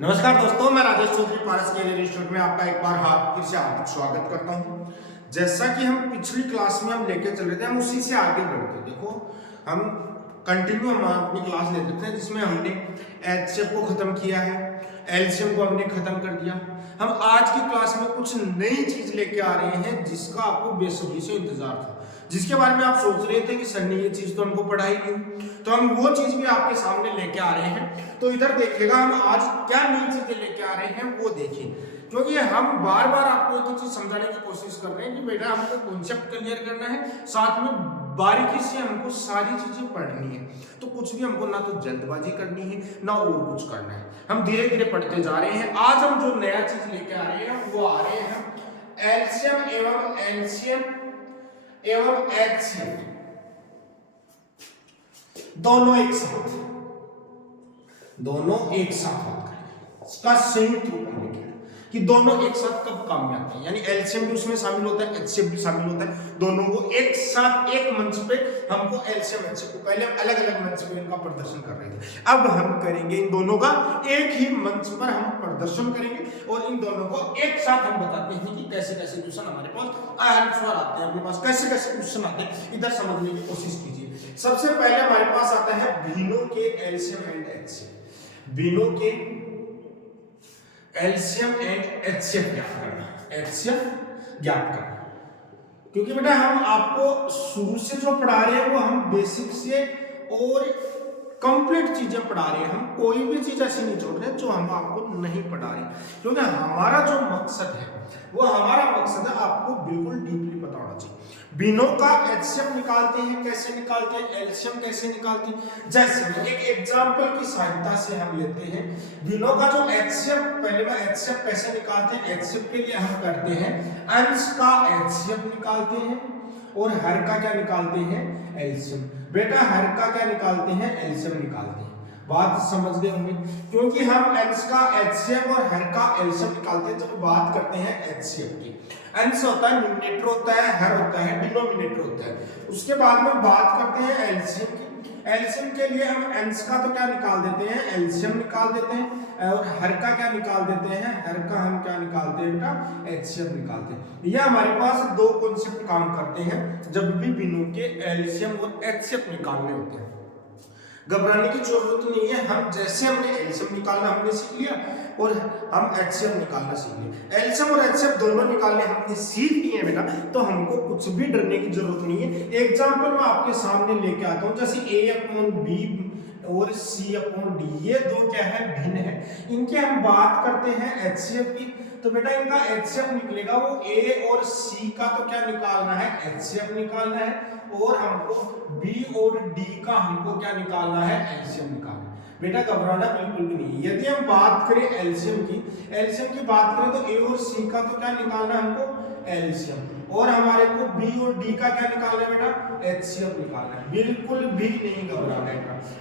नमस्कार दोस्तों, मैं राजेश चौधरी पारस के इंस्टीट्यूट में आपका एक बार फिर से हार्दिक स्वागत करता हूं। जैसा कि हम पिछली क्लास में हम लेके चल रहे थे, हम उसी से आगे बढ़ते। देखो, हम कंटिन्यू हम अपनी क्लास लेते थे जिसमें हमने एचसीएफ को खत्म किया है, एलसीएम को हमने खत्म कर दिया। हम आज की क्लास में कुछ नई चीज लेके आ रहे हैं जिसका आपको बेसब्री से इंतजार था, जिसके बारे में आप सोच रहे थे कि सर ने ये चीज तो हमको पढ़ाई नहीं, तो हम वो चीज भी आपके सामने लेके आ रहे हैं। तो इधर देखिएगा, हम आज क्या नई चीजें लेके आ रहे हैं वो देखिए, क्योंकि हम बार बार आपको एक चीज समझाने की कोशिश कर रहे हैं कि बेटा हमको कॉन्सेप्ट क्लियर करना है, साथ में बारीकी से हमको सारी चीजें पढ़नी है। तो कुछ भी हमको ना तो जल्दबाजी करनी है ना और कुछ करना है, हम धीरे धीरे पढ़ते जा रहे हैं। आज हम जो नया चीज लेके आ रहे हैं वो आ रहे हैं एलसीएम एवं एलसीएम एवं एचसीएफ दोनों एक साथ बात करेंगे। इसका संयुक्त रूप हम लिखेंगे कि दोनों एक साथ कब काम में आते हैं, यानी एलसीएम भी उसमें शामिल होता है, एचसीएफ भी शामिल होता है। दोनों को एक साथ एक मंच पे हमको एलसीएम एचसीएफ को, पहले हम अलग अलग मंच पे इनका प्रदर्शन कर रहे थे, अब हम करेंगे इन दोनों का एक ही मंच पर हम प्रदर्शन करेंगे और इन दोनों को एक साथ हम बताते हैं कि कैसे कैसे क्वेश्चन हमारे पास आंसर आते हैं, अपने पास कैसे कैसे क्वेश्चन आते हैं। इधर समझने की कोशिश कीजिए। सबसे पहले हमारे पास आता है भिन्नों के एलसीएम एंड एचसीएफ। भिन्नों के एलसीएम एंड एचसीएफ ज्ञात करना, एचसीएफ ज्ञात करना, क्योंकि बेटा हम आपको शुरू से जो पढ़ा रहे हैं वो हम बेसिक से और कंप्लीट चीजें पढ़ा रहे हैं। हम कोई भी चीज ऐसी नहीं छोड़ रहे जो हम आपको नहीं पढ़ा रहे, क्योंकि हमारा जो मकसद है वो हमारा मकसद है आपको बिल्कुल डीपली पता होना चाहिए। बिनों का एचसीएफ निकालते हैं, कैसे निकालते हैं, एलसीएम कैसे निकालते हैं। जैसे एक एग्जांपल की सहायता से हम लेते हैं बिनों का जो एचसीएफ, पहले में एचसीएफ कैसे निकालते हैं। एचसीएफ के लिए हम करते हैं अंश का एचसीएफ निकालते हैं और हर का क्या निकालते हैं, एलसीएम। बेटा हर का क्या निकालते हैं, एलसीएम निकालते हैं। बात समझ गए होंगे, क्योंकि हम अंश का एचसीएफ और हर का एलसीएम निकालते हैं जब बात करते हैं एचसीएफ की। अंश होता है न्यूमरेटर होता है, हर होता है डिनोमिनेटर होता है। उसके बाद में बात करते हैं एलसीएम की। एलसीएम के लिए हम अंश का तो क्या निकाल देते हैं, एलसीएम निकाल देते हैं, और हर का क्या निकाल देते हैं, हर का हम क्या निकालते हैं बेटा, एचसीएफ निकालते हैं। ये हमारे पास दो कॉन्सेप्ट काम करते हैं जब भी बिनों के एलसीएम और एचसीएफ निकालने होते हैं। घबराने की जरूरत नहीं है, हम जैसे हमने एलसीएम निकालना हमने सीख लिया और हम एचसीएफ निकालना सीख लिया। एलसीएम और एचसीएफ दोनों निकालने हमने सीख लिए बेटा, तो हमको कुछ भी डरने की जरूरत नहीं है। एग्जांपल मैं आपके सामने लेके आता हूं, जैसे A/B और C/D, ये दो क्या है, भिन्न है। इनके हम बात करते हैं एचसीएफ की, तो बेटा इनका एचसीएफ निकलेगा, वो A और C का तो क्या निकालना है, एचसीएफ निकालना है, और हमको B और D का हमको क्या निकालना है, एलसीएम निकालना है। बेटा घबराना बिल्कुल भी नहीं। यदि हम बात करें एलसीएम की बात करें तो A और C का तो क्या निकालना है हमको, एलसीएम, और हमारे को B और D का क्या निकालना है बेटा, एचसीएफ निकालना है। बिल्कुल भी नहीं घबराना है।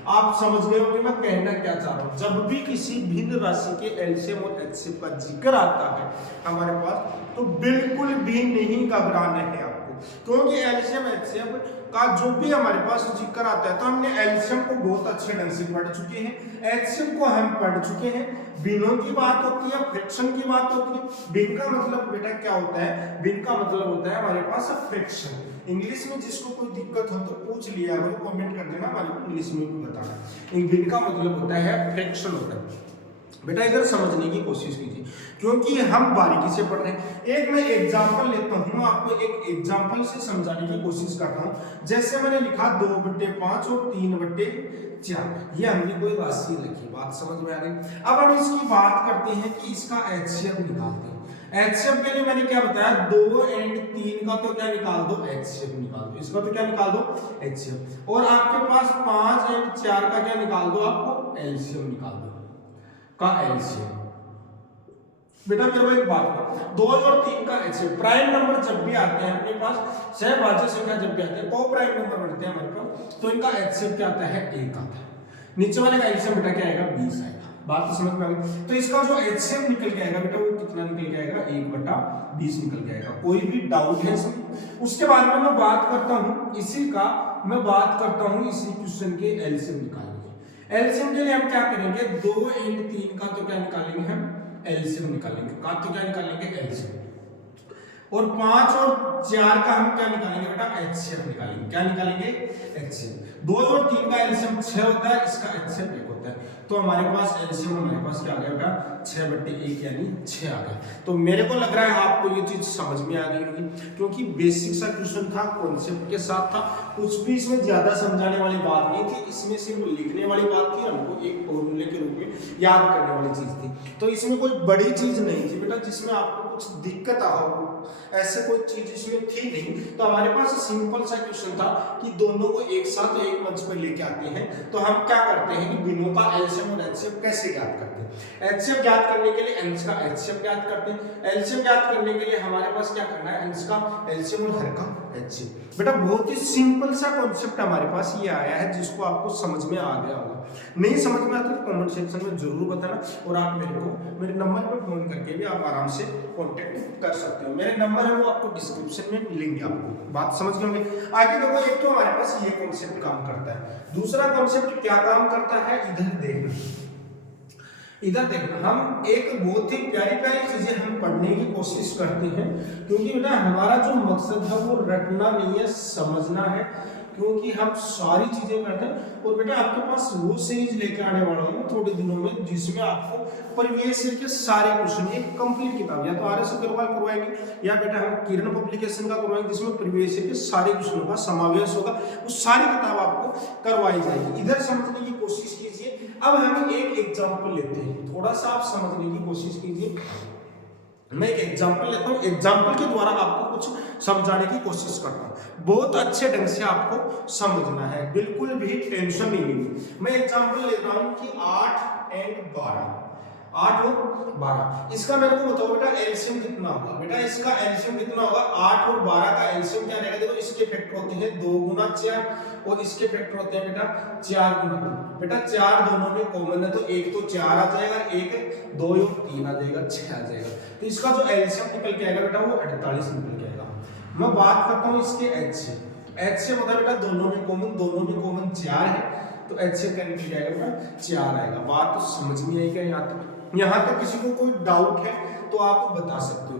आप समझ गए होंगे मैं कहना क्या चाह रहा हूं। जब भी किसी भिन्न राशि के एलसीएम और एचसीएफ का जिक्र आता है हमारे पास, तो बिल्कुल भी नहीं घबराना है आपको, क्योंकि एलसीएम एचसीएफ का जो भी हमारे पास जिक्र आता है, तो हमने एलसीएम को बहुत अच्छे ढंग से पढ़ चुके हैं, एचसीएफ को हम पढ़ चुके हैं। बिनों की बात होती है, फ्रिक्शन की बात होती है। बिन का मतलब बेटा क्या होता है, बिन का मतलब होता है हमारे पास फ्रिक्शन। इंग्लिश में जिसको कोई दिक्कत हो तो पूछ लिया करो, कमेंट कर देना, हमारे को इंग्लिश में भी बताना। बिन का मतलब होता है फ्रिक्शन होता है। बेटा इधर समझने की कोशिश कीजिए, क्योंकि हम बारीकी से पढ़ रहे हैं। एक मैं एग्जांपल लेता हूं, आपको एक एग्जांपल से समझाने की कोशिश करता हूं। जैसे मैंने लिखा 2/5 और 3/4, ये हमने कोई राशि लिखी, बात समझ में आ गई। अब हम इसकी बात करते हैं कि इसका एचसीएफ निकालते हैं। एचसीएफ के लिए मैंने क्या बताया, 2 और 3 का तो क्या निकाल दो, एचसीएफ निकाल दो, इसका तो क्या निकाल दो, एचसीएफ, और आपके पास 5 और 4 का क्या निकाल दो, आपको एलसीएम निकाल दो का एलसीएम। बेटा मेरे को एक बात बताओ, 2 और 3 का एलसीएम, प्राइम नंबर जब भी आते हैं अपने पास, सहभाज्य संख्या जब भी आते हैं, तो प्राइम नंबर बनते हैं हमारे पास, तो इनका एलसीएम क्या आता है, 1 आता है। नीचे वाले का एलसीएम बेटा क्या आएगा, 20 आएगा। बात तो समझ में आ गई। तो इसका जो एचसीएफ निकल के आएगा बेटा, वो कितना निकल के आएगा, 1/20 निकल के आएगा। कोई भी डाउट है इसमें? उसके बाद में मैं बात करता हूं इसी क्वेश्चन के एलसीएम निकालने की। एलसीएम के लिए हम क्या करेंगे, 2 और 3 का तो क्या निकालेंगे हम, एलसीएम निकालेंगे। का तो क्या निकालेंगे, एलसीएम। और 5 और 4 का हम क्या निकालेंगे बेटा, एचसीएफ निकालेंगे। क्या निकालेंगे, एचसीएफ। 2 और 3 का एलसीएम 6 होता है, इसका एचसीएफ 1 होता है। तो हमारे पास एलसीएम हमारे पास क्या आ गया बेटा, 6/1 यानी 6 आ गया। तो मेरे को लग रहा है आपको ये चीज समझ में आ गई होगी, क्योंकि बेसिक सा क्वेश्चन था, कॉन्सेप्ट के साथ था, कुछ भी इसमें ज्यादा समझाने वाली बात नहीं थी। इसमें सिर्फ लिखने वाली बात थी, हमको एक फॉर्मूले के रूप में याद करने वाली चीज थी। तो इसमें कोई बड़ी चीज नहीं थी बेटा जिसमें आपको कुछ दिक्कत आ हो, ऐसे कोई चीज इसमें थी नहीं। तो हमारे पास सिंपल सा क्वेश्चन था कि दोनों को एक साथ एक मंच पर लेके आते हैं। तो हम क्या करते हैं कि बिनों का एलसीएम और एचसीएफ कैसे ज्ञात करते हैं। एचसीएफ ज्ञात करने के लिए एंस का एचसीएफ ज्ञात करते हैं। एलसीएम ज्ञात करने के लिए हमारे पास क्या करना है, एंस का एलसीएम और हर का एचसीएफ। बेटा बहुत ही सिंपल सा कॉन्सेप्ट हमारे पास ये आया है, जिसको आपको समझ में आ गया होगा। नहीं समझ में आता तो कमेंट सेक्शन में जरूर बताना, और आप मेरे नंबर पर फोन करके भी आप आराम से कांटेक्ट कर सकते हो। मेरे नंबर है वो आपको डिस्क्रिप्शन में मिलेंगे। आपको बात समझ में होंगे। आगे देखो, एक तो हमारे पास ये कॉन्सेप्ट काम करता है, दूसरा कॉन्सेप्ट क्या काम करता है, इधर देखना। हम एक बहुत ही प्यारी प्यारी चीजें हम पढ़ने की कोशिश करते हैं, क्योंकि बेटा हमारा जो मकसद है वो रटना नहीं है, समझना है। क्योंकि हम सारी चीजें करते हैं, और बेटा आपके पास वो सीरीज लेकर आने वाला हूँ थोड़े दिनों में, जिसमें आपको प्रीवियस ईयर के सारे क्वेश्चन, एक कंप्लीट किताब या तो आर.एस. अग्रवाल करवाएंगे या बेटा हम किरण पब्लिकेशन का करवाएंगे, जिसमें प्रीवियस ईयर के सारे क्वेश्चनों का समावेश होगा। वो सारी किताब आपको करवाई जाएगी। इधर समझने की कोशिश कीजिए। अब हम एक एग्जाम्पल लेते हैं, थोड़ा सा आप समझने की कोशिश कीजिए। मैं एक एग्जाम्पल लेता हूँ, एग्जाम्पल के द्वारा आपको कुछ समझाने की कोशिश करता हूँ। बहुत अच्छे ढंग से आपको समझना है, बिल्कुल भी टेंशन नहीं लेनी। मैं एग्जाम्पल लेता हूँ कि 8 और 12, 8 और 12, इसका मेरे को बताओ बेटा एलसीएम कितना होगा। बेटा इसका एलसीएम कितना होगा, 8 और 12 का एलसीएम क्या रहेगा। देखो इसके फैक्टर होते हैं 2 गुना 4, और इसके फैक्टर होते हैं बेटा 4 गुना 2। बेटा 4 दोनों में कॉमन है, तो एक तो 4 आ जाएगा, एक 2 और 3 आ जाएगा, 6 आ जाएगा। तो इसका जो एलसीएम निकल के आएगा बेटा वो 48 निकल के आएगा। मैं बात करता हूँ इसके एचसीएम होता है बेटा दोनों में कॉमन 4 है, तो एचसीएम क्या निकल जाएगा बेटा 4 आएगा। बात तो समझ में आई क्या यहाँ तक किसी को कोई डाउट है तो आप बता सकते हो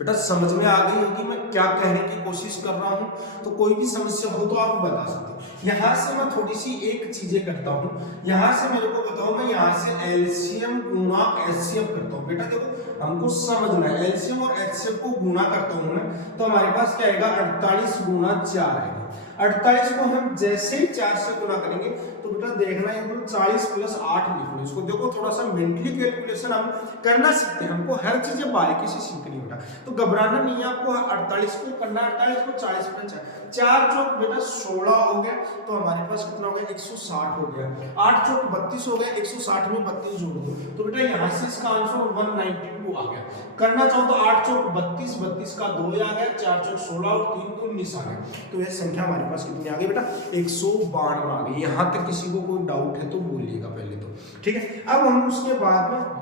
बेटा समझ में आ गई होगी मैं क्या कहने की कोशिश कर रहा हूँ। तो कोई भी समस्या हो तो आप बता सकते हो। यहाँ से मैं थोड़ी सी एक चीजें करता हूँ, यहाँ से मेरे को बताओ, मैं यहाँ से एलसीएम गुणा एचसीएफ करता हूँ। बेटा देखो हमको समझना है, एलसीएम और एचसीएफ को गुणा करता हूँ मैं, तो हमारे पास क्या आएगा 48 गुणा 4 आएगा। 48 को हम जैसे ही 4 से गुणा करेंगे तो बेटा देखना है 40 प्लस 8 लिख लो इसको। देखो थोड़ा सा मेंटली कैलकुलेशन हम करना सीखते हैं, हमको हर चीजें बारीकी से सीखनी है बेटा, तो घबराना नहीं है आपको। 48 को करना, 48 को 40 पर 4 चौक बेटा 16 हो गया, तो हमारे पास कितना हो गया 160 हो गया। 8 चौक 32 हो गया, 160 में 32 जोड़ दो तो बेटा यहाँ से इसका आंसर 192 आ गया। करना चाहो तो 8 चौक 32, 32 का 2 आ गया, 4 चौक 16 और 3 तो 19 आ गया। तो यह संख्या हमारे पास कितनी आ गई बेटा 192 आ गई। यहाँ तक किसी को कोई डाउट है तो बोलिएगा पहले तो, ठीक है। अब हम उसके बाद में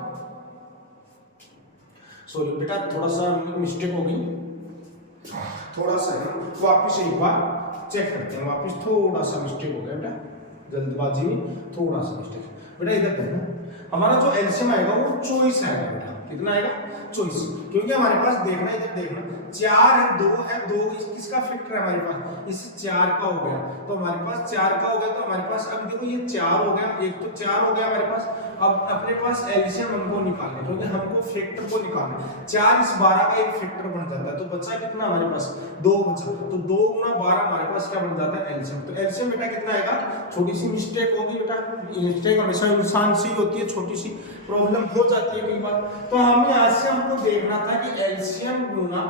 सॉरी बेटा थोड़ा सा मिस्टेक हो गई, थोड़ा सा वापस एक बार चेक करते हैं। वापस थोड़ा सा मिस्टेक हो गया बेटा, जल्दबाजी में थोड़ा सा मिस्टेक। बेटा इधर देखो हमारा जो एलसीएम आएगा वो 24 आएगा बेटा। कितना आएगा 24, क्योंकि हमारे पास देखना इधर देखना 4 है 2 है, 2 किसका फैक्टर है हमारे पास, इस 4 का हो गया, तो हमारे पास 4 का हो गया। तो हमारे पास अब देखो ये 4 हो गया, एक तो 4 हो गया हमारे पास। अब अपने पास एलसीएम हमको निकालना है, क्योंकि हमको फैक्टर को निकालना है। 4 इस 12 का एक फैक्टर बन जाता है, तो बचा कितना हमारे पास 2 बचा, तो 2 गुना 12 हमारे पास क्या बन जाता है एलसीएम। तो एलसीएम बेटा कितना आएगा, छोटी सी मिस्टेक होगी बेटा, मिस्टेक हमेशा इंसान से ही होती है, छोटी सी प्रॉब्लम हो जाती है कई बार। तो हमें यहाँ से हमको देखना था कि एलसीएम गुना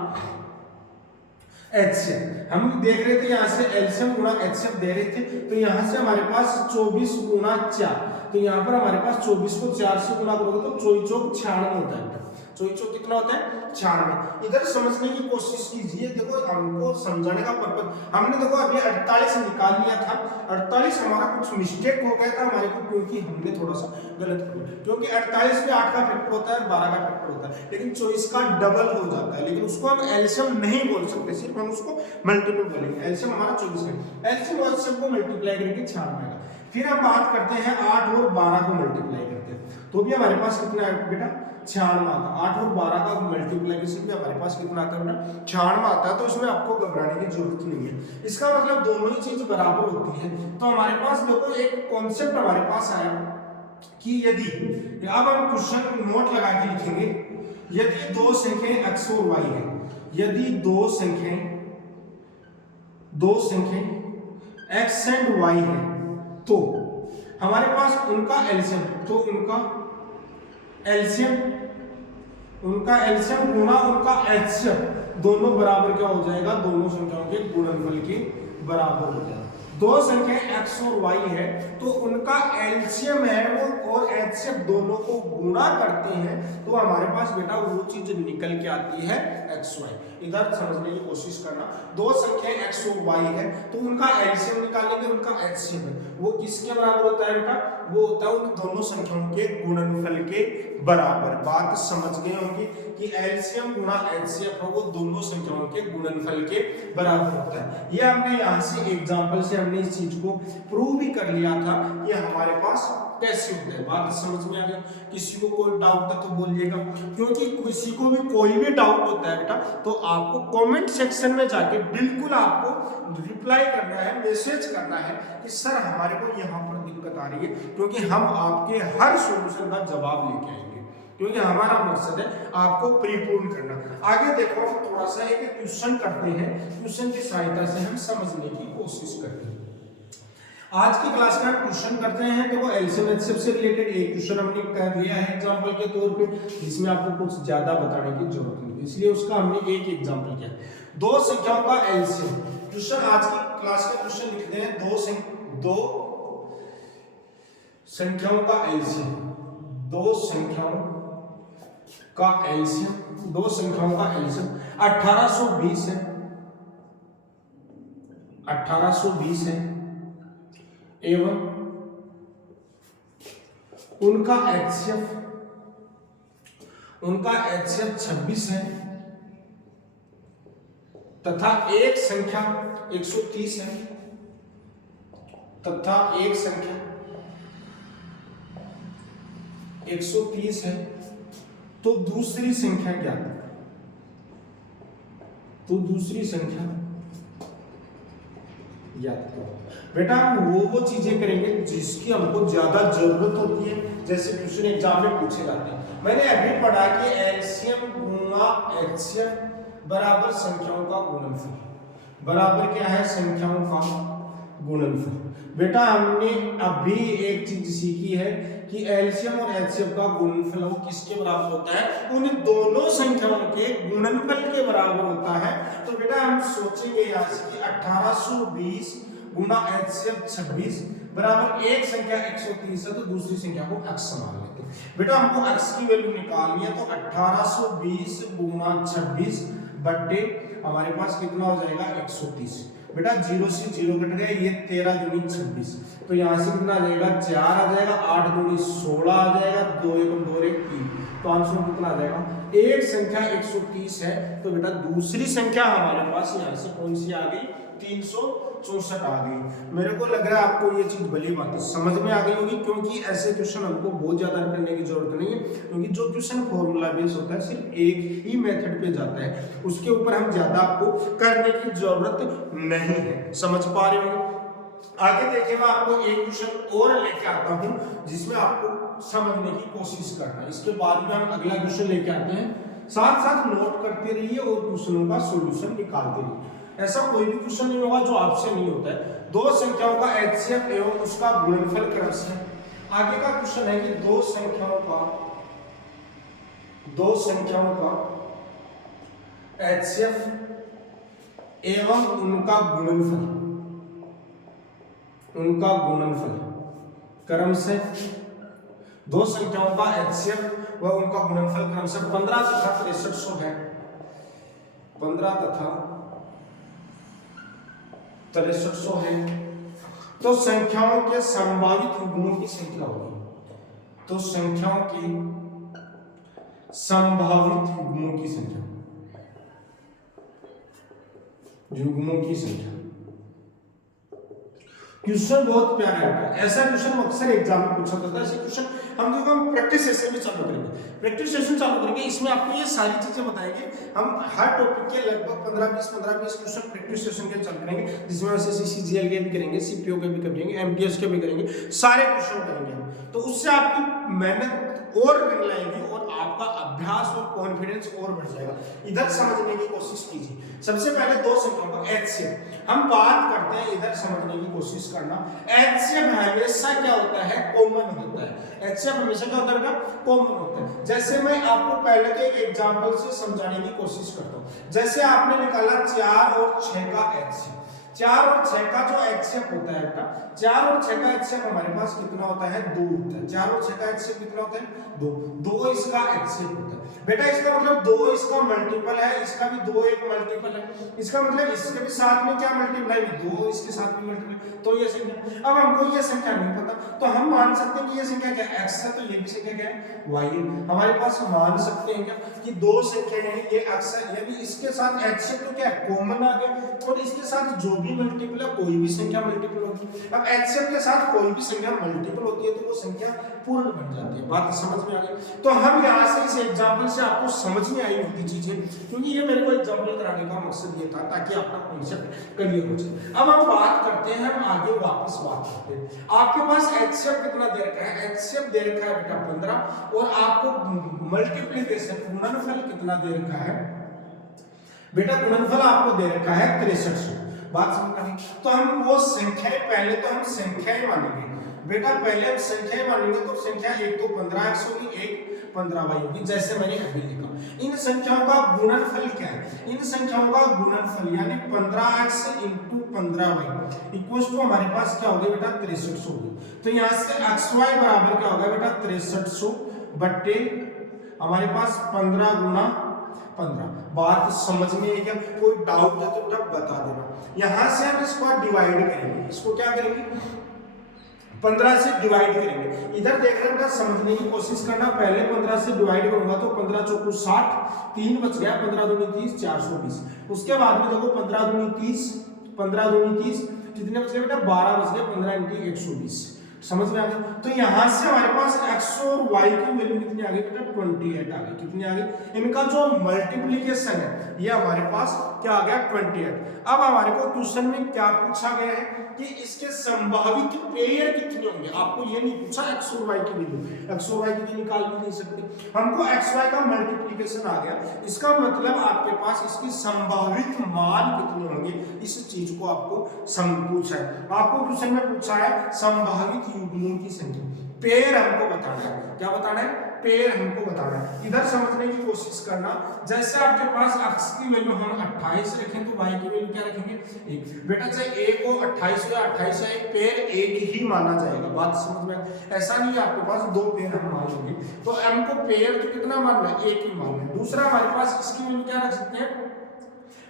एचसीएफ हम देख रहे थे, यहाँ से एलसीएम गुना एचसीएफ दे रहे थे, तो यहाँ से हमारे पास 24 गुना 4, तो यहाँ पर हमारे पास 24 को 4 से गुना करोगे तो 24 चौक 96 होता है। 24 चौक कितना होता है 96। इधर समझने की कोशिश कीजिए, देखो हमको समझाने का पर्पज, हमने देखो अभी 48 निकाल लिया था, 48 हमारा कुछ मिस्टेक हो गया था हमारे को, क्योंकि हमने थोड़ा सा गलत किया, क्योंकि 48 में 8 का फैक्टर होता है, 12 का फैक्टर होता है, लेकिन 24 का डबल हो जाता है, लेकिन उसको हम एलसीएम नहीं बोल सकते, सिर्फ हम उसको मल्टीपल बोलेंगे। एलसीएम हमारा 24 है, एलसीएम और एचसीएफ को मल्टीप्लाई करके 96 आएगा। फिर हम बात करते हैं 8 और 12 को मल्टीप्लाई करते हैं, तो भी हमारे पास कितना है बेटा 96 आता है। 8 और 12 का मल्टीप्लिकेशन भी हमारे पास कितना आता है बेटा 96 आता है। तो इसमें आपको घबराने की जरूरत नहीं है, इसका मतलब दोनों ही चीज बराबर होती है। तो हमारे पास देखो एक कॉन्सेप्ट हमारे पास आया कि यदि, अब हम क्वेश्चन नोट लगा के लिखेंगे, यदि दो संख्याएं x और y है, यदि दो संख्याएं x एंड y है, तो हमारे पास उनका एलसीएम, तो उनका एलसीएम गुणा उनका एचसीएफ दोनों बराबर क्या हो जाएगा, दोनों संख्याओं के गुणनफल के बराबर हो जाएगा। दो संख्याएं x और y है तो उनका एलसीएम है वो और एचसीएफ दोनों को गुणा करते हैं, तो हमारे पास बेटा वो चीज निकल के आती है xy। इधर समझने की कोशिश करना, दो संख्याएं x और y है तो उनका एलसीएम निकालेंगे, उनका एचसीएफ है वो किसके बराबर होता है बेटा, वो होता है उन दोनों संख्याओं के गुणनफल के बराबर। बात समझ गए होंगे कि एलसीएम गुणा एचसीएफ है वो दोनों संख्याओं के गुणनफल के बराबर होता है। ये हमने यहाँ से एग्जांपल से हमने इस चीज को प्रूव भी कर लिया था कि हमारे पास कैसे होता है। बात समझ में आ गई, किसी को कोई डाउट है तो बोलिएगा, क्योंकि किसी को भी कोई भी डाउट होता है बेटा तो आपको कमेंट सेक्शन में जाके बिल्कुल आपको रिप्लाई करना है, मैसेज करना है कि सर हमारे को यहाँ पर दिक्कत आ रही है, क्योंकि हम आपके हर सॉल्यूशन का जवाब लेके आएंगे, क्योंकि हमारा मकसद है आपको परिपूर्ण करना। आगे देखो थोड़ा सा एक क्वेश्चन करते हैं, क्वेश्चन की सहायता से हम समझने की कोशिश करते हैं। आज की क्लास में हम क्वेश्चन करते हैं, तो वो एलसीएम एचसीएफ से रिलेटेड एक क्वेश्चन हमने कर लिया है एग्जांपल के तौर पे, जिसमें आपको कुछ ज्यादा बताने की जरूरत नहीं, इसलिए उसका हमने एक एग्जांपल किया। दो संख्याओं का एलसीएम क्वेश्चन, आज की क्लास का क्वेश्चन लिखते हैं, दो संख्याओं का एलसीएम, दो संख्याओं का एलसीएम, दो संख्याओं का एलसीएम 1820 है, 1820 है एवं उनका एचसीएफ 26 है, तथा एक संख्या 130 है, तथा एक संख्या 130 है, तो दूसरी संख्या क्या है, तो दूसरी संख्या याद करो बेटा। हम वो चीजें करेंगे जिसकी हमको ज्यादा जरूरत होती है, जैसे क्वेश्चन एग्जाम में पूछे जाते हैं। मैंने अभी पढ़ा कि एलसीएम गुणा एचसीएफ बराबर संख्याओं का गुणनफल, बराबर क्या है, संख्याओं का गुणनफल। बेटा हमने अभी एक चीज सीखी है कि एलसीएम और एचसीएफ का गुणनफल वो किसके बराबर होता है, उन दोनों संख्याओं के गुणनफल के बराबर होता है। तो बेटा हम सोचेंगे यहाँ से कि 1820 गुणा एचसीएफ 26 बराबर एक संख्या 130 है, तो दूसरी संख्या को x मान लेते हैं। बेटा हमको x की वैल्यू निकालनी है, तो 1820 गुणा 26 बट्टे हमारे पास कितना हो जाएगा 130। बेटा 0 से 0 कट गया, ये 13 दूनी 26, तो यहाँ से कितना आ जाएगा 4 आ जाएगा, 8 दूनी 16 आ जाएगा, 2 एकम 2 1 3, तो आंसर कितना आ जाएगा, एक संख्या 130 है, तो बेटा दूसरी संख्या हमारे पास यहाँ से कौन सी आ गई, 364 आ गई। मेरे को लग रहा है आपको ये चीज भली बात समझ में आ गई होगी, क्योंकि ऐसे क्वेश्चन हमको बहुत ज्यादा करने की जरूरत नहीं है, क्योंकि जो क्वेश्चन फॉर्मूला बेस होता है सिर्फ एक ही मेथड पे जाता है, उसके ऊपर हम ज्यादा आपको करने की जरूरत नहीं है। समझ पा रहे हो? आगे देखिए मैं आपको एक क्वेश्चन और लेके आता हूँ जिसमें आपको समझने की कोशिश करना है, इसके बाद में हम अगला क्वेश्चन लेके आते हैं। साथ साथ नोट करते रहिए और क्वेश्चनों का सॉल्यूशन निकालते रहिए। ऐसा कोई भी क्वेश्चन नहीं होगा जो आपसे नहीं होता है। दो संख्याओं का एचसीएफ एवं उसका गुणनफल क्रमशः। आगे का क्वेश्चन है कि दो संख्याओं का एचसीएफ एवं उनका गुणनफल क्रमशः, दो संख्याओं का एचसीएफ व उनका गुणनफल क्रमशः 15 तथा 6300 है, 15 तथा 6300 है, तो संख्याओं के संभावित युग्मों की संख्या होगी, तो संख्याओं की संभावित युग्मों की संख्या, युग्मों की संख्या, क्वेश्चन बहुत प्यारा है, ऐसा क्वेश्चन अक्सर एग्जाम में पूछा जाता है। ऐसे क्वेश्चन हम प्रैक्टिस सेशन में चालू करेंगे, प्रैक्टिस सेशन चालू करेंगे, इसमें आपको ये सारी चीजें बताएंगे। हम हर टॉपिक के लगभग 15-20 क्वेश्चन प्रैक्टिस सेशन के चालू करेंगे, जिसमें CCGL के भी करेंगे, CPO के भी करेंगे, MTS के भी करेंगे, सारे क्वेश्चन करेंगे हम। तो उससे आपकी मेहनत और रंग लाएगी और आपका अभ्यास और कॉन्फिडेंस और बढ़ जाएगा। इधर समझने की कोशिश कीजिए। सबसे पहले दो संख्याओं का HCF हम बात करते हैं, इधर समझने की कोशिश करना। HCF हमेशा क्या होता है, कॉमन होता है। HCF हमेशा क्या होता है, कॉमन होता है। जैसे मैं आपको पहले के एक एग्जांपल से समझाने की कोशिश करता हूं। जैसे आपने निकाला 4 और 6 का HCF, 4 और 6 का जो HCF होता है बेटा, 4 और 6 का HCF हमारे पास कितना होता है, 2 होता है। 4 और 6 का HCF कितना होता है, 2 इसका HCF होता है बेटा। इसका मतलब 2 इसका मल्टीपल है, इसका भी 2 एक मल्टीपल है। इसका मतलब इसके भी साथ में क्या मल्टीपल है, 2 इसके साथ में मल्टीपल। तो ये संख्या, अब हमको ये संख्या नहीं पता तो हम मान सकते हैं कि ये संख्या क्या है, x है, तो ये भी संख्या क्या है, y है। हमारे पास मान सकते हैं क्या कि 2 संख्या है, ये x है, ये भी इसके साथ HCF तो क्या है, कॉमन आ गया, और इसके साथ जो भी मल्टीपल है, कोई भी संख्या मल्टीपल होगी। अब HCF के साथ कोई भी संख्या मल्टीपल होती है तो वो संख्या पूर्ण बन जाती है। बात समझ में आ गई। तो हम यहाँ से इस एग्जांपल से आपको समझ में आई होगी चीजें, क्योंकि ये मेरे को एग्जांपल कराने का मकसद ये था ताकि आपका कॉन्सेप्ट क्लियर हो जाए। अब हम बात करते हैं, हम आगे वापस बात करते हैं। आपके पास HCF कितना दे रखा है, HCF दे रखा है बेटा 15, और आपको मल्टीप्लिकेशन गुणनफल कितना दे रखा है बेटा, गुणनफल आपको दे रखा है 6300। बात समझ में आई। तो हम वो संख्याएं, पहले तो हम संख्याएं मानेंगे बेटा, पहले हम संख्याएं मानेंगे। तो संख्या एक तो 15x होगी, एक 15y होगी, जैसे मैंने अभी लिखा। इन संख्याओं का गुणनफल क्या है, इन संख्याओं का गुणनफल यानी 15x × 15y इक्वल्स टू हमारे पास क्या होगा बेटा, 6300 होगी। तो यहाँ से xy बराबर क्या होगा बेटा, 6300 बट्टे हमारे पास 15 × 15। बात समझ में आई क्या, कोई डाउट है तो बेटा बता देना। यहां से हम इसको डिवाइड करेंगे, इसको क्या करेंगे, 15 से डिवाइड करेंगे। इधर देखना बेटा, समझने की कोशिश करना। पहले 15 से डिवाइड करूंगा तो 15 चौको 60, 3 बच गया, 15 दूनी 30, 420। उसके बाद में देखो 15 दूनी 30, 15 दूनी 30, कितने बच गए बेटा, 12 बच गए, 15 × 120। समझ में आ गया। तो यहां से हमारे पास x और y की वैल्यू कितनी आ गई बेटा, 28 आ गई। कितनी आ गई, इनका जो मल्टीप्लिकेशन है ये हमारे पास क्या आ गया, 28। अब हमारे को क्वेश्चन में क्या पूछा गया है कि इसके संभावित पेयर कितने होंगे। आपको ये नहीं पूछा x और y की वैल्यू, x और y की निकाल भी नहीं सकते, हमको x y का मल्टीप्लिकेशन आ गया। इसका मतलब आपके पास इसकी संभावित मान कितने होंगे, इस चीज को आपको पूछा है। आपको क्वेश्चन में पूछा है संभावित युग्मों की संख्या, पेयर हमको बताना है। क्या बताना है, पेयर हमको बताना है। इधर समझने की कोशिश करना। जैसे आपके पास x की वैल्यू हम 28 रखें तो y की वैल्यू क्या रखेंगे, 1। बेटा चाहे a को 28 या 28 या एक पेयर एक ही माना जाएगा। बात समझ में, ऐसा नहीं है आपके पास 2 पेयर हम मान लेंगे। तो हमको पेयर तो कितना मानना है, 1 ही मानना है। दूसरा हमारे पास इसकी वैल्यू क्या रख सकते हैं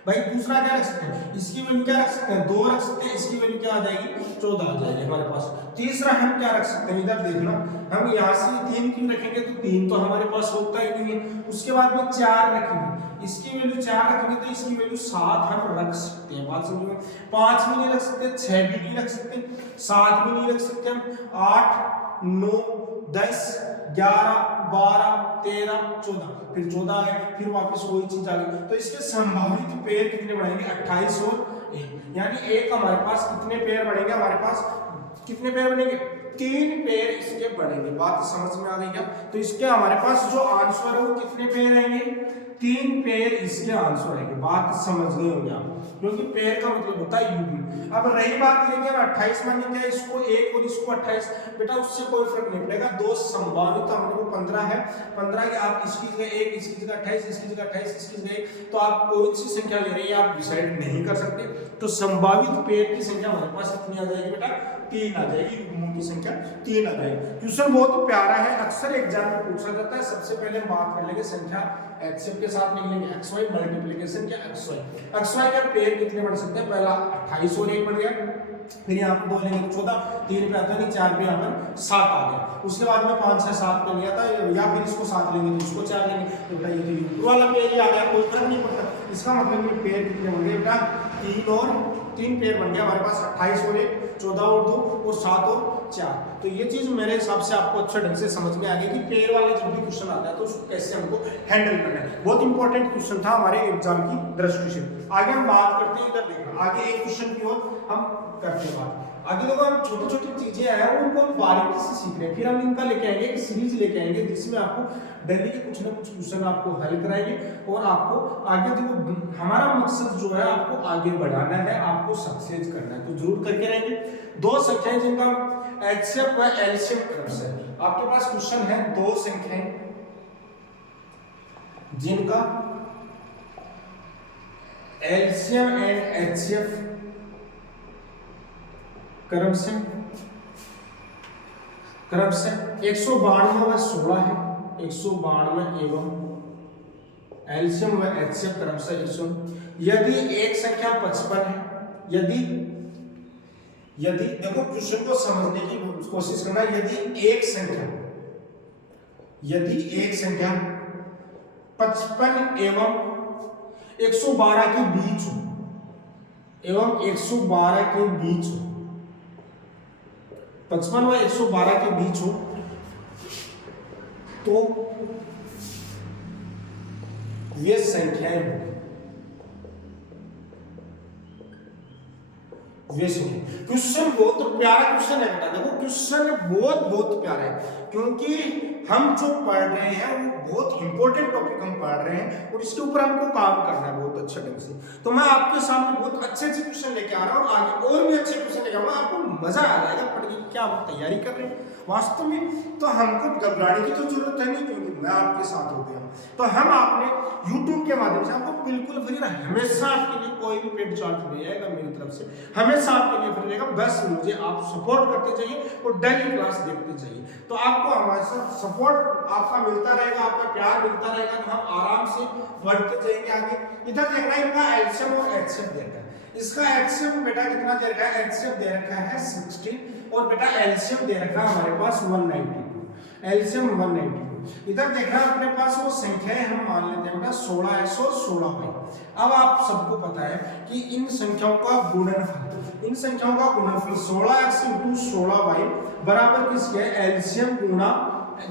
भाई, दूसरा क्या रख सकते हैं, इसकी वैल्यू क्या रख सकते हैं, 2 रख सकते हैं। इसकी वैल्यू क्या आ जाएगी, 14 आ जाएगी हमारे पास। तीसरा हम क्या रख सकते हैं, इधर देखना, हम यहाँ से 3 क्यों रखेंगे, तो 3 तो हमारे पास होता ही नहीं है। उसके बाद में 4 रखेंगे, इसकी वैल्यू 4 रखेंगे तो इसकी वैल्यू 7 हम रख सकते हैं। बात समझो, 5 भी नहीं रख सकते, 6 भी नहीं रख सकते, 7 भी नहीं रख सकते हम, 8, 9, 10, 11, 12, 13, 14, फिर 14 है, फिर वापस वही चीज आ गई। तो इसके संभावित पेयर कितने बढ़ेंगे, 28 और 1, यानी एक हमारे पास कितने पेयर बढ़ेंगे, हमारे पास कितने पेयर बनेंगे, 3 पेयर इसके बढ़ेंगे। बात समझ में आ गई क्या। तो इसके हमारे पास जो आंसर है वो कितने पेयर रहेंगे, 3 पेयर इसके आंसर रहेंगे। बात समझ गए होंगे आप, क्योंकि पेयर का मतलब होता है युग्म। अब रही बात ये कि 28 मानेंगे इसको 1 और इसको 28, बेटा उससे कोई फर्क नहीं पड़ेगा। 2 संभावित हम लोग 15 है, 15 की आप इसकी जगह 1, इसकी जगह 28, इसकी जगह 28, इसकी जगह 1, तो आप कोई सी संख्या ले रही है आप डिसाइड नहीं कर सकते। तो संभावित पेयर की संख्या हमारे पास कितनी आ जाएगी बेटा, 3 आ जाएगी। युग्मों की संख्या 3 आ जाएगी। क्वेश्चन बहुत प्यारा है, अक्सर एग्जाम में पूछा जाता है। सबसे पहले हम बात कर लेंगे संख्या HCF के साथ लिख लेंगे xy मल्टीप्लिकेशन क्या xy का पेयर कितने बढ़ सकते हैं, पहला 28 और 1 बढ़ गया, फिर यहाँ पर 2 लेंगे 14, 3 पे आता नहीं, 4 पे यहाँ पर 7 आ गया। उसके बाद में 5 6 7 पे लिया था, या फिर इसको 7 लेंगे तो इसको 4 लेंगे, तो बेटा ये तो ऊपर वाला पेयर ही आ गया, कोई फर्क नहीं पड़ता। इसका मतलब ये पेयर कितने बन गए बेटा, 3 और 3 पेयर बन गया हमारे पास, 28 और 1 14 और 2 और 7 और 4। तो ये चीज मेरे हिसाब से आपको अच्छा ढंग से समझ में आ गई कि पेयर वाले जब भी क्वेश्चन आता है तो उसको कैसे हमको हैंडल करना है। बहुत इंपॉर्टेंट क्वेश्चन था हमारे एग्जाम की दृष्टि से। आगे हम बात करते हैं, इधर देखना आगे एक क्वेश्चन की ओर हम करते हैं बात। आगे देखो हम छोटी छोटी चीजें हैं उनको हम बारीकी से सीख रहे हैं, फिर हम इनका लेके आएंगे एक सीरीज लेके आएंगे जिसमें आपको डेली के कुछ ना कुछ क्वेश्चन आपको हल कराएंगे और आपको आगे देखो हमारा मकसद जो है आपको आगे बढ़ाना है, आपको सक्सेस करना है, तो जरूर करके रहेंगे। दो संख्याएं जिनका एचसीएफ व एलसीएम क्रम से आपके पास क्वेश्चन है, दो संख्याएं जिनका एलसीएम एंड एचसीएफ क्रम से 192 व 16 है, 192 एवं एलसीएम व एचसीएफ क्रम से 100। यदि एक संख्या 55 है, यदि देखो क्वेश्चन को समझने की कोशिश करना, यदि एक संख्या 55 एवं 112 के बीच हो, एवं 112 के बीच हो, 55 व 112 के बीच हो, तो वे संख्याएं क्वेश्चन बहुत प्यारा क्वेश्चन है बेटा। देखो क्वेश्चन बहुत प्यारा है क्योंकि हम जो पढ़ रहे हैं वो बहुत इंपॉर्टेंट टॉपिक हम पढ़ रहे हैं और इसके ऊपर हमको काम करना है बहुत अच्छे ढंग से। तो मैं आपके सामने बहुत अच्छे क्वेश्चन लेके आ रहा हूँ, आगे और भी अच्छे क्वेश्चन लेके आऊंगा, आपको मजा आ जाएगा पढ़ के। क्या हम तैयारी कर रहे हैं वास्तव में, तो हमको घबराने की तो जरूरत है नहीं क्योंकि मैं आपके साथ हो गया। तो हम आपने YouTube के माध्यम से आपको बिल्कुल फ्री, हमेशा आपके लिए कोई भी पेड चार्ज नहीं आएगा मेरी तरफ से, हमेशा आपके लिए फ्री रहेगा। बस मुझे आप सपोर्ट करते जाइए और डेली क्लास देखते जाइए, तो आपको हमारे साथ सपोर्ट आपका मिलता रहेगा, आपका प्यार मिलता रहेगा, तो हम आराम से बढ़ते जाएंगे आगे। इधर देखना है इनका एलसीएम और एचसीएफ दे रखा है। इसका एचसीएफ बेटा कितना दे रखा है, एचसीएफ दे रखा है 16 और बेटा एलसीएम दे रखा है हमारे पास 192, एलसीएम 192। इधर देखना अपने पास वो संख्याएं हम मान लेते हैं बेटा 16x और 16y। अब आप सबको पता है कि इन संख्याओं का गुणनफल, इन संख्याओं का गुणनफल 16x × 16y बराबर किसके है, एलसीएम गुणा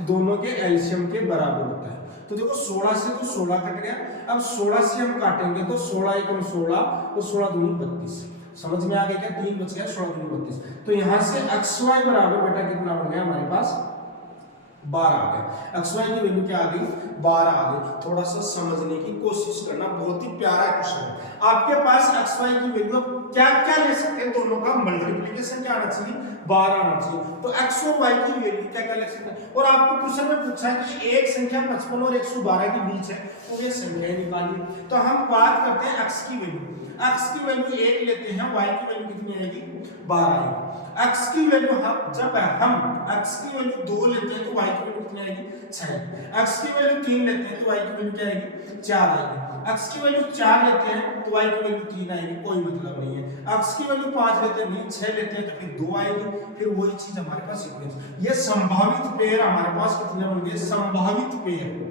दोनों के एलसीएम के बराबर होता है। तो देखो 16 से तो 16 कट गया, अब 16 से हम काटेंगे तो 16 × 16 और 16 दूनी 32। समझ में आ गया क्या, 3 बच गया, 16 दूनी 32। तो यहाँ से xy बराबर बेटा कितना बन गया हमारे पास 12 आ गया। xy की वैल्यू क्या आ गई, 12 आ गई। थोड़ा सा समझने की कोशिश करना, बहुत ही प्यारा क्वेश्चन है। आपके पास xy की वैल्यू क्या क्या ले सकते हैं, दोनों का मल्टीप्लिकेशन क्या आना चाहिए, 12 आना चाहिए। तो x और y की वैल्यू क्या क्या ले सकते हैं। और आपको क्वेश्चन में पूछा है कि एक संख्या 55 और 112 के बीच है, तो ये संख्याएं निकालिए। तो हम बात करते हैं x की वैल्यू, x की वैल्यू 1 लेते हैं, y की वैल्यू कितनी आएगी, 12 आएगी। x की वैल्यू जब हम x की वैल्यू 2 लेते हैं तो y की वैल्यू कितनी आएगी, 6। x की वैल्यू 3 लेते हैं तो y की वैल्यू क्या आएगी, 4 आएगी। x की वैल्यू 4 लेते हैं तो y की वैल्यू 3 आएगी, कोई मतलब नहीं है। x की वैल्यू 5 लेते हैं, नहीं 6 लेते हैं तो फिर 2 आएगी, फिर वही चीज हमारे पास सीक्वेंस। ये संभावित पेयर हमारे पास कितने बन गए, संभावित पेयर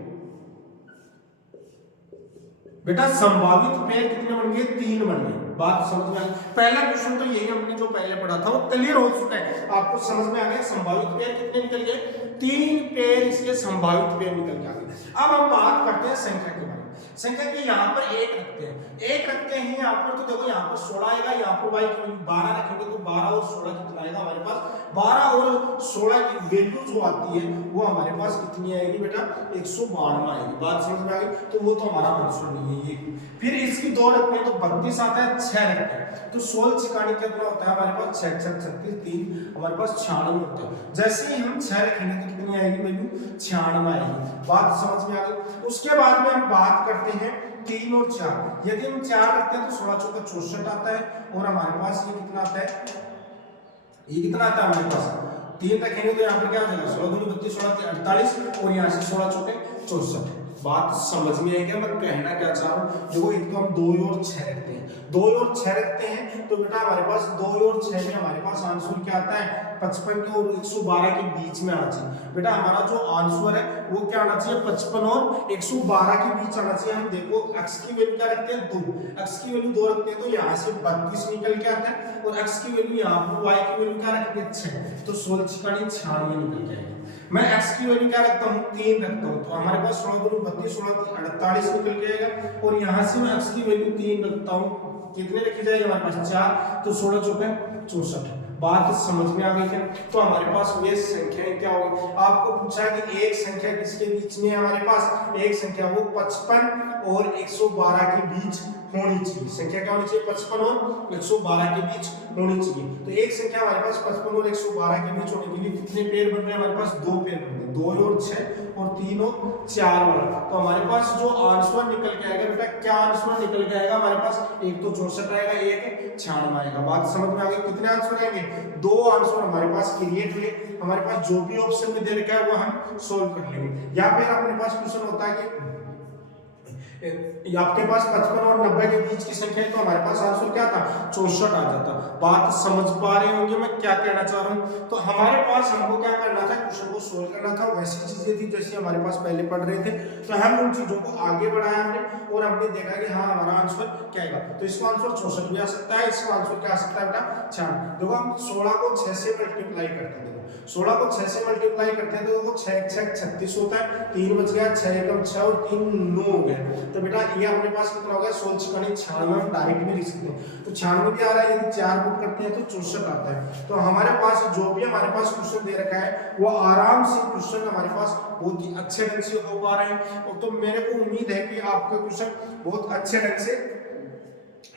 बेटा, संभावित पेयर कितने बन गए, 3 बन गए। बात समझ में आ गई। पहला क्वेश्चन तो यही हमने जो पहले पढ़ा था वो क्लियर हो चुका है, आपको समझ में आ गया। संभावित पेयर कितने निकल गए, 3 पेयर इसके संभावित पेयर निकल के आ गए। अब हम बात करते हैं संख्या के बारे में। संख्या के यहाँ पर 1 रखते हैं, 1 रखते हैं यहाँ पर, तो देखो यहाँ पर 16 आएगा, यहाँ पर y की वैल्यू 12 रखेंगे तो 12 और 16 कितना आएगा हमारे पास, 12 और 16 की वैल्यू जो आती है वो हमारे पास कितनी आएगी बेटा, 192 आएगी। बात समझ में आ गई। तो वो तो हमारा आंसर नहीं है ये। फिर इसकी 2 रखते हैं तो 32 आता है, 6 रखते हैं तो 16 छिकाने कितना होता है हमारे पास, 6 6 36 3 हमारे पास 96 होता है। जैसे ही हम 6 रखेंगे तो कितनी आएगी वैल्यू, 96 आएगी। बात समझ में आ गई। उसके बाद में हम बात करते हैं 3 और 4। यदि हम 4 रखते हैं तो 16 चौका 64 आता है और हमारे पास ये कितना आता है, ये कितना आता है हमारे पास, 3 रखेंगे तो यहाँ पर क्या हो जाएगा, 16 दूनी 32, 16 48 और यहाँ से 16 चौके 64। बात समझ में आएगा मैं कहना क्या चाह रहा हूँ। देखो एक तो हम 2 और 6 रखते हैं, 2 और 6 रखते हैं तो बेटा हमारे पास 2 और 6 में हमारे पास आंसर क्या आता है 55 के और 112 के बीच में आना चाहिए। बेटा हमारा जो आंसर है वो क्या आना चाहिए 55 और 112 के बीच आना चाहिए। हम देखो x की वैल्यू क्या रखते हैं 2, x की वैल्यू 2 रखते हैं तो यहाँ से 32 निकल के आता है और x की वैल्यू यहाँ पर y की वैल्यू क्या रखते हैं 6, तो 16 6 96 निकल के आएगा। मैं x की वैल्यू क्या रखता हूँ 3 रखता हूँ तो हमारे पास 16 दूनी 32 16 48 निकल के आएगा। और यहाँ से मैं x की वैल्यू 3 रखता हूँ कितने रखी जाएगी हमारे पास 4, तो 16 चौके 64। बात समझ में आ गई क्या? तो हमारे पास ये संख्याएं क्या होगी, आपको पूछा है कि एक संख्या किसके बीच में है हमारे पास, एक संख्या वो 55 और 112 के बीच होनी चाहिए। संख्या क्या होनी चाहिए 55 और 112 के बीच होनी चाहिए। तो एक संख्या हमारे पास 55 और 112 के बीच होने के लिए कितने पेयर बन रहे हैं हमारे पास 2 पेयर बन रहे हैं, 2 और 6 और 3 और 4 वाला। तो हमारे पास जो आंसर निकल के आएगा बेटा क्या आंसर निकल के आएगा हमारे पास, एक तो 64 आएगा एक 96 आएगा। बात समझ में आ गई? कितने आंसर आएंगे 2 आंसर हमारे पास क्रिएट हुए। हमारे पास जो भी ऑप्शन में दे रखा है वो हम सोल्व कर लेंगे। या फिर अपने पास क्वेश्चन होता है कि आपके पास 55 और 90 के बीच की संख्या है तो हमारे पास आंसर क्या था 64 आ जाता। बात समझ पा रहे होंगे मैं क्या कहना चाह रहा हूँ। तो हमारे पास हमको क्या करना था, क्वेश्चन को सोल्व करना था, वैसी चीजें थी जैसे हमारे पास पहले पढ़ रहे थे। तो हम उन चीजों को आगे बढ़ाया हमने और हमने देखा कि हाँ हमारा आंसर क्या आएगा। तो इसका आंसर 64 भी आ सकता है, इसका आंसर क्या आ सकता है बेटा 96। देखो हम 16 को 6 से मल्टीप्लाई करते हैं, 16 को 6 से मल्टीप्लाई करते हैं तो देखो 6 6 36 होता है, 3 बच गया, 6 एकम 6 और 3 9 हो गया। तो बेटा ये अपने पास कितना हो गया 16 6 96 हम डायरेक्ट भी लिख सकते हैं। तो 96 भी आ रहा है, यदि 4 पुट करते हैं तो 64 आता है। तो हमारे पास जो भी हमारे पास क्वेश्चन दे रखा है वो आराम से क्वेश्चन हमारे पास बहुत ही अच्छे ढंग से हो पा रहे हैं। और तो मेरे को उम्मीद है कि आपका क्वेश्चन बहुत अच्छे ढंग से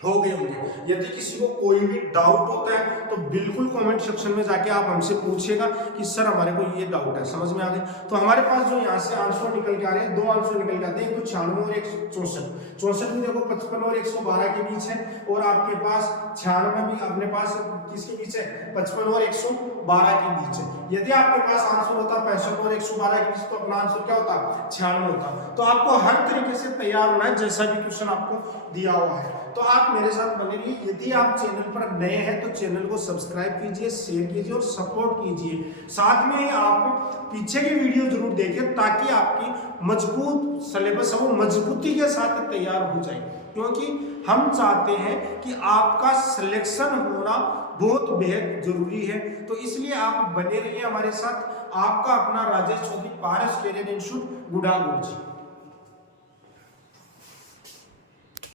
हो गए होंगे। यदि किसी को कोई भी डाउट होता है तो बिल्कुल कमेंट सेक्शन में जाके आप हमसे पूछिएगा कि सर हमारे को ये डाउट है। समझ में आ गई? तो हमारे पास जो यहाँ से आंसर निकल के आ रहे हैं, 2 आंसर निकल के आते हैं, एक तो 96 और 164। 64 में देखो 55 और 112 के बीच है और आपके पास 96 भी अपने पास किसके बीच है 55 और 112 के बीच है। यदि आपके पास आंसर होता 65 और 112 के बीच तो अपना आंसर क्या होता 96 होता। तो आपको हर तरीके से तैयार होना है जैसा भी क्वेश्चन आपको दिया हुआ है। तो आप मेरे साथ बने रहिए। यदि आप चैनल पर नए हैं तो चैनल को सब्सक्राइब कीजिए, शेयर कीजिए और सपोर्ट कीजिए। साथ में आप पीछे की वीडियो जरूर देखिए ताकि आपकी मजबूत सिलेबस वो मजबूती के साथ तैयार हो जाए, क्योंकि हम चाहते हैं कि आपका सिलेक्शन होना बहुत बेहद जरूरी है। तो इसलिए आप बने रहिए हमारे साथ। आपका अपना राजेश चौधरी, पारस कैरियर इंस्टीट्यूट, गुड़ागुड़ जी।